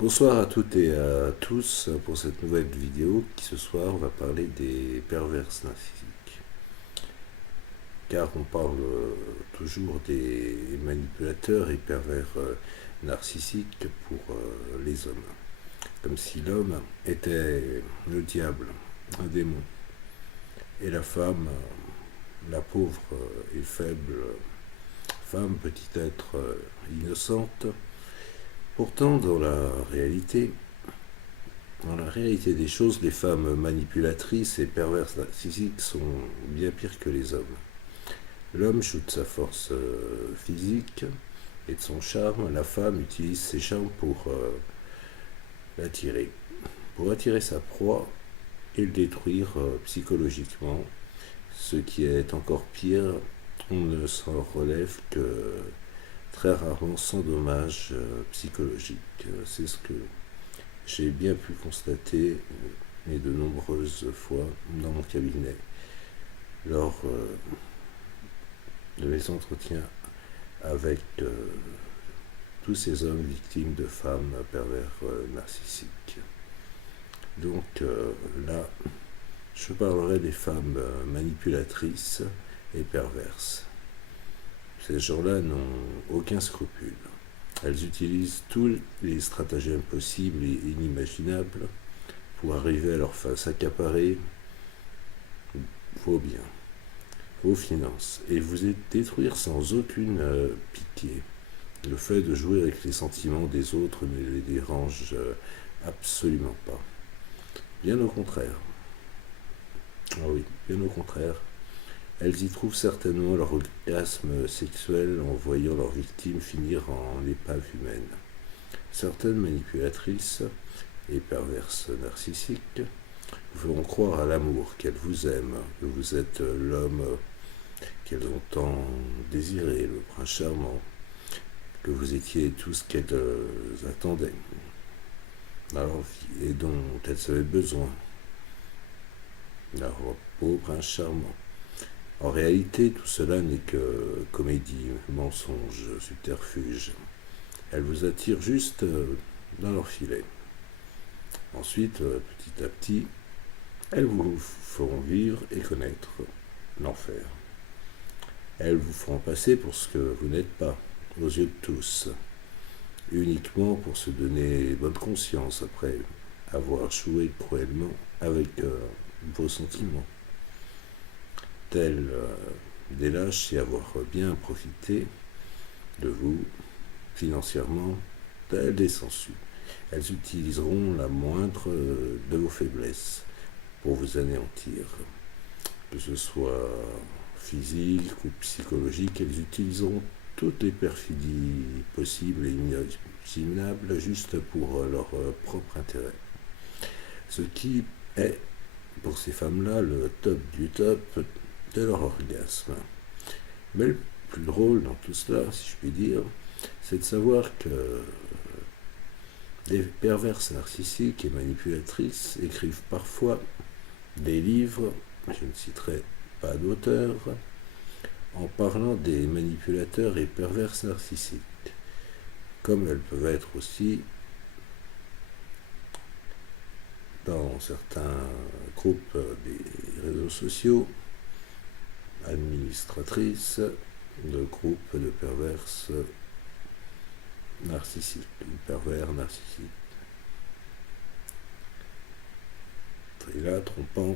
Bonsoir à toutes et à tous pour cette nouvelle vidéo qui ce soir va parler des perverses narcissiques. Car on parle toujours des manipulateurs et pervers narcissiques pour les hommes. Comme si l'homme était le diable, un démon, et la femme, la pauvre et faible femme, petit être innocente. Pourtant, dans la réalité des choses, les femmes manipulatrices et perverses narcissiques sont bien pires que les hommes. L'homme joue de sa force physique et de son charme. La femme utilise ses charmes pour l'attirer, pour attirer sa proie et le détruire psychologiquement. Ce qui est encore pire, on ne s'en relève que très rarement sans dommage psychologique. C'est ce que j'ai bien pu constater, et de nombreuses fois, dans mon cabinet, lors de mes entretiens avec tous ces hommes victimes de femmes pervers narcissiques. Donc là, je parlerai des femmes manipulatrices et perverses. Ces gens-là n'ont aucun scrupule. Elles utilisent tous les stratagèmes possibles et inimaginables pour arriver à leur fin, s'accaparer vos biens, vos finances, et vous détruire sans aucune pitié. Le fait de jouer avec les sentiments des autres ne les dérange absolument pas. Bien au contraire. Ah oui, bien au contraire. Elles y trouvent certainement leur orgasme sexuel en voyant leurs victimes finir en épave humaine. Certaines manipulatrices et perverses narcissiques vous feront croire à l'amour, qu'elles vous aiment, que vous êtes l'homme qu'elles ont tant désiré, le prince charmant, que vous étiez tout ce qu'elles attendaient et dont elles avaient besoin. Leur beau prince charmant. En réalité, tout cela n'est que comédie, mensonge, subterfuge. Elles vous attirent juste dans leur filet. Ensuite, petit à petit, elles vous feront vivre et connaître l'enfer. Elles vous feront passer pour ce que vous n'êtes pas, aux yeux de tous, uniquement pour se donner bonne conscience après avoir joué cruellement avec vos sentiments. Tels des lâches et avoir bien profité de vous financièrement, tels des sangsues. Elles utiliseront la moindre de vos faiblesses pour vous anéantir, que ce soit physique ou psychologique. Elles utiliseront toutes les perfidies possibles et imaginables juste pour leur propre intérêt. Ce qui est, pour ces femmes-là, le top du top de leur orgasme. Mais le plus drôle dans tout cela, si je puis dire, c'est de savoir que des perverses narcissiques et manipulatrices écrivent parfois des livres, je ne citerai pas d'auteur, en parlant des manipulateurs et perverses narcissiques, comme elles peuvent être aussi dans certains groupes des réseaux sociaux, administratrices de groupes de perverses narcissiques, ou pervers narcissiques. Et là, trompant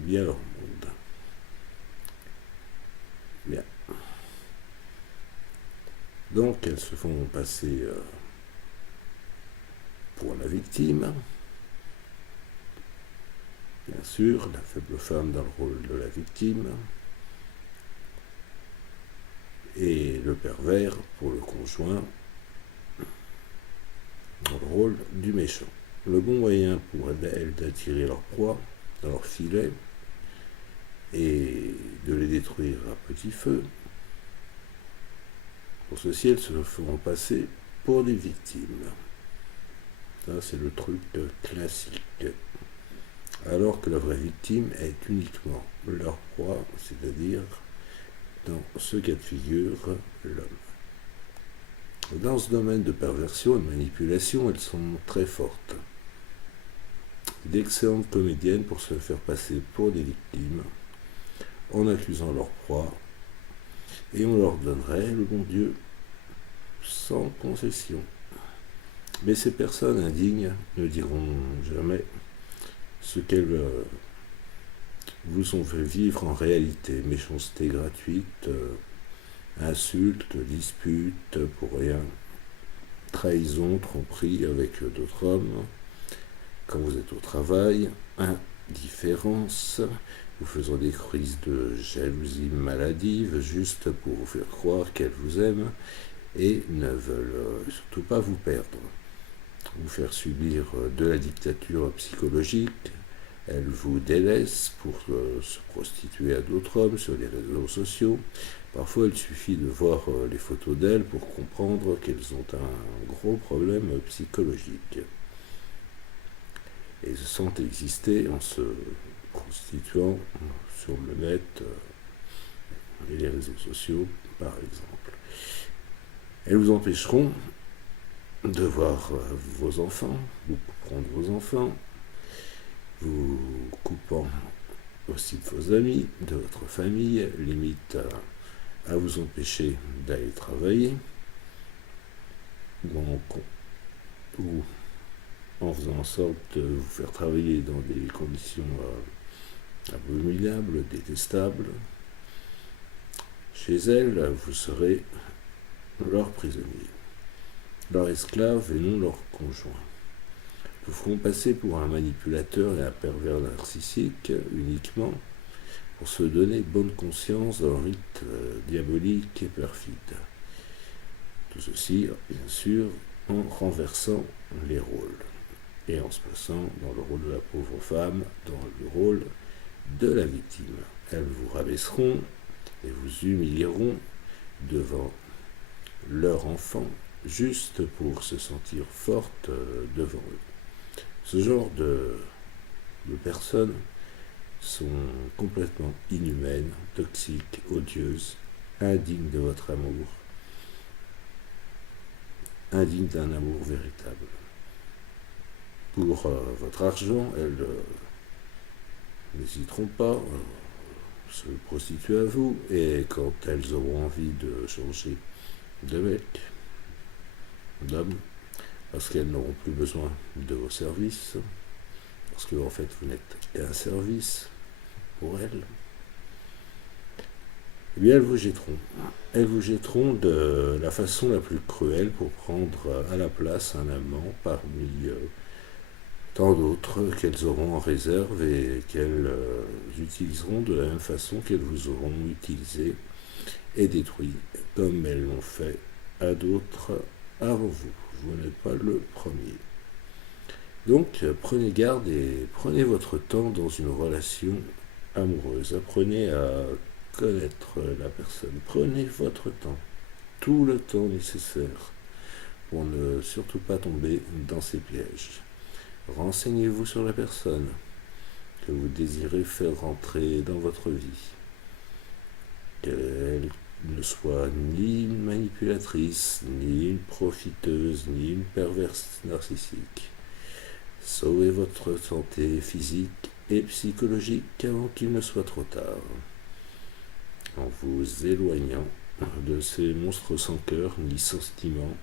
bien leur monde. Bien. Donc, elles se font passer pour la victime. Bien sûr, la faible femme dans le rôle de la victime. Et le pervers pour le conjoint dans le rôle du méchant. Le bon moyen pour elles d'attirer leur proie dans leur filet et de les détruire à petit feu, pour ceci elles se feront passer pour des victimes. Ça c'est le truc classique. Alors que la vraie victime est uniquement leur proie, c'est-à-dire dans ce cas de figure, l'homme. Dans ce domaine de perversion et de manipulation, elles sont très fortes. D'excellentes comédiennes pour se faire passer pour des victimes, en accusant leur proie, et on leur donnerait le bon Dieu sans concession. Mais ces personnes indignes ne diront jamais ce qu'elles vous ont fait vivre en réalité. Méchanceté gratuite, insultes, disputes pour rien, trahison, tromperie avec d'autres hommes, quand vous êtes au travail, indifférence, vous faisant des crises de jalousie maladive juste pour vous faire croire qu'elles vous aiment et ne veulent surtout pas vous perdre. Vous faire subir de la dictature psychologique, elles vous délaissent pour se prostituer à d'autres hommes sur les réseaux sociaux. Parfois, il suffit de voir les photos d'elles pour comprendre qu'elles ont un gros problème psychologique. Et se sentent exister en se prostituant sur le net et les réseaux sociaux, par exemple. Elles vous empêcheront de voir vos enfants, vous prendre vos enfants, vous coupant aussi de vos amis, de votre famille, limite à vous empêcher d'aller travailler, ou en faisant en sorte de vous faire travailler dans des conditions abominables, détestables. Chez elles, vous serez leur prisonnier, leur esclave et non leur conjoint. Vous feront passer pour un manipulateur et un pervers narcissique uniquement pour se donner bonne conscience d'un rite diabolique et perfide. Tout ceci, bien sûr, en renversant les rôles et en se plaçant dans le rôle de la pauvre femme, dans le rôle de la victime. Elles vous rabaisseront et vous humilieront devant leur enfant, juste pour se sentir forte devant eux. Ce genre de personnes sont complètement inhumaines, toxiques, odieuses, indignes de votre amour, indignes d'un amour véritable. Pour votre argent, elles n'hésiteront pas à se prostituer à vous, et quand elles auront envie de changer de mec, d'homme, parce qu'elles n'auront plus besoin de vos services, parce que en fait vous n'êtes qu'un service pour elles, eh bien elles vous jetteront. Elles vous jetteront de la façon la plus cruelle pour prendre à la place un amant parmi tant d'autres qu'elles auront en réserve et qu'elles utiliseront de la même façon qu'elles vous auront utilisé et détruit, comme elles l'ont fait à d'autres avant vous. Vous n'êtes pas le premier. Donc, prenez garde et prenez votre temps dans une relation amoureuse. Apprenez à connaître la personne. Prenez votre temps, tout le temps nécessaire pour ne surtout pas tomber dans ces pièges. Renseignez-vous sur la personne que vous désirez faire rentrer dans votre vie. Qu'elle ne soit ni une manipulatrice, ni une profiteuse, ni une perverse narcissique. Sauvez votre santé physique et psychologique avant qu'il ne soit trop tard, en vous éloignant de ces monstres sans cœur ni sentiments,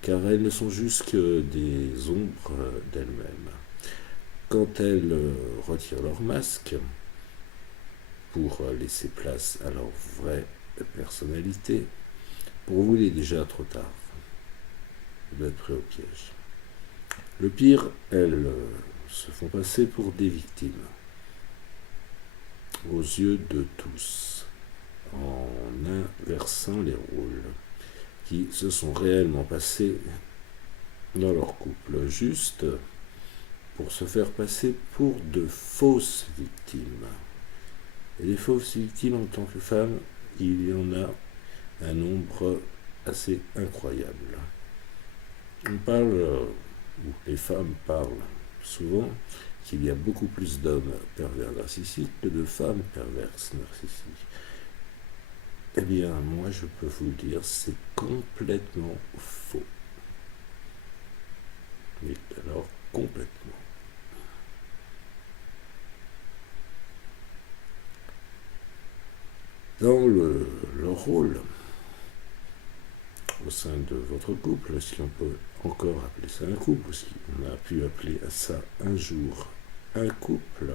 car elles ne sont juste que des ombres d'elles-mêmes. Quand elles retirent leur masque pour laisser place à leur vraie personnalité, pour vous il est déjà trop tard. Vous êtes pris au piège. Le pire, elles se font passer pour des victimes, aux yeux de tous, en inversant les rôles qui se sont réellement passés dans leur couple, juste pour se faire passer pour de fausses victimes. Et les fausses victimes en tant que femmes, il y en a un nombre assez incroyable. On parle, ou les femmes parlent souvent, qu'il y a beaucoup plus d'hommes pervers narcissiques que de femmes perverses narcissiques. Eh bien, moi, je peux vous le dire, c'est complètement faux. Mais alors, complètement. Dans le rôle au sein de votre couple, si on peut encore appeler ça un couple, ou si on a pu appeler à ça un jour un couple,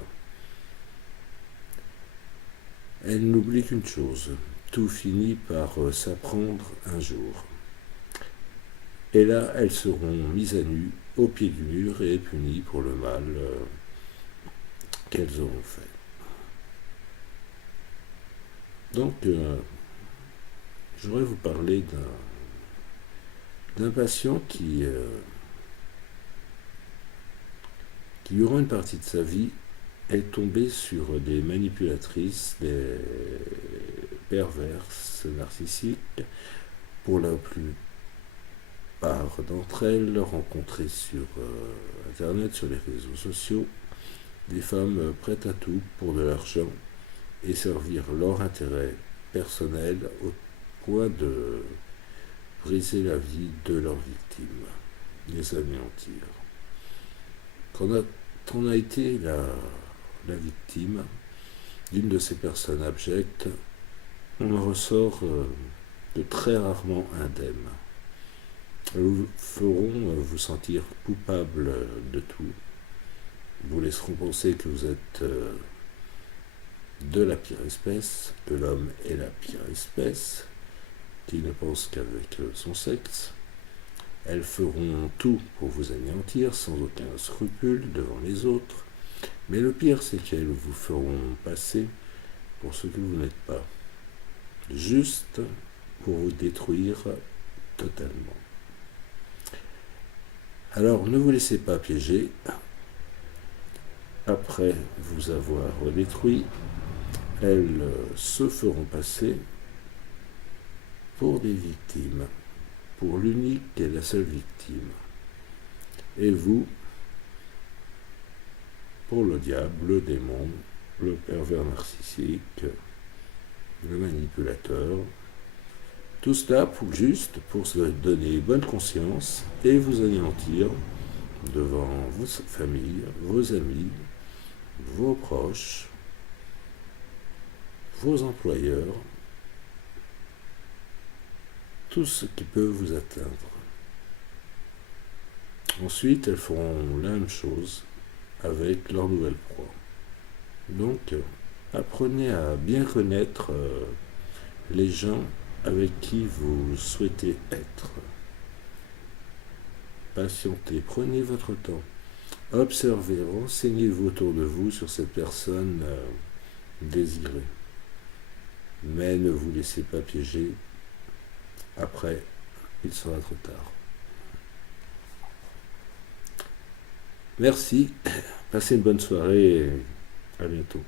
elle n'oublie qu'une chose, tout finit par s'apprendre un jour. Et là, elles seront mises à nu au pied du mur et punies pour le mal qu'elles auront fait. Donc, je voudrais vous parler d'un patient qui, durant une partie de sa vie, est tombé sur des manipulatrices, des perverses narcissiques, pour la plupart d'entre elles rencontrées sur Internet, sur les réseaux sociaux, des femmes prêtes à tout pour de l'argent et servir leur intérêt personnel au point de briser la vie de leurs victimes, les anéantir. Quand on a été la victime d'une de ces personnes abjectes, on en ressort de très rarement indemne. Elles vous feront vous sentir coupable de tout, vous laisseront penser que vous êtes de la pire espèce, que l'homme est la pire espèce, qui ne pense qu'avec son sexe. Elles feront tout pour vous anéantir sans aucun scrupule devant les autres. Mais le pire, c'est qu'elles vous feront passer pour ce que vous n'êtes pas. Juste pour vous détruire totalement. Alors ne vous laissez pas piéger. Après vous avoir détruit, elles se feront passer pour des victimes, pour l'unique et la seule victime. Et vous, pour le diable, le démon, le pervers narcissique, le manipulateur, tout cela juste pour se donner bonne conscience et vous anéantir devant vos familles, vos amis, vos proches, vos employeurs, tout ce qui peut vous atteindre. Ensuite, elles feront la même chose avec leur nouvelle proie. Donc, apprenez à bien connaître les gens avec qui vous souhaitez être. Patientez, prenez votre temps. Observez, renseignez-vous autour de vous sur cette personne désirée. Mais ne vous laissez pas piéger. Après, il sera trop tard. Merci, passez une bonne soirée et à bientôt.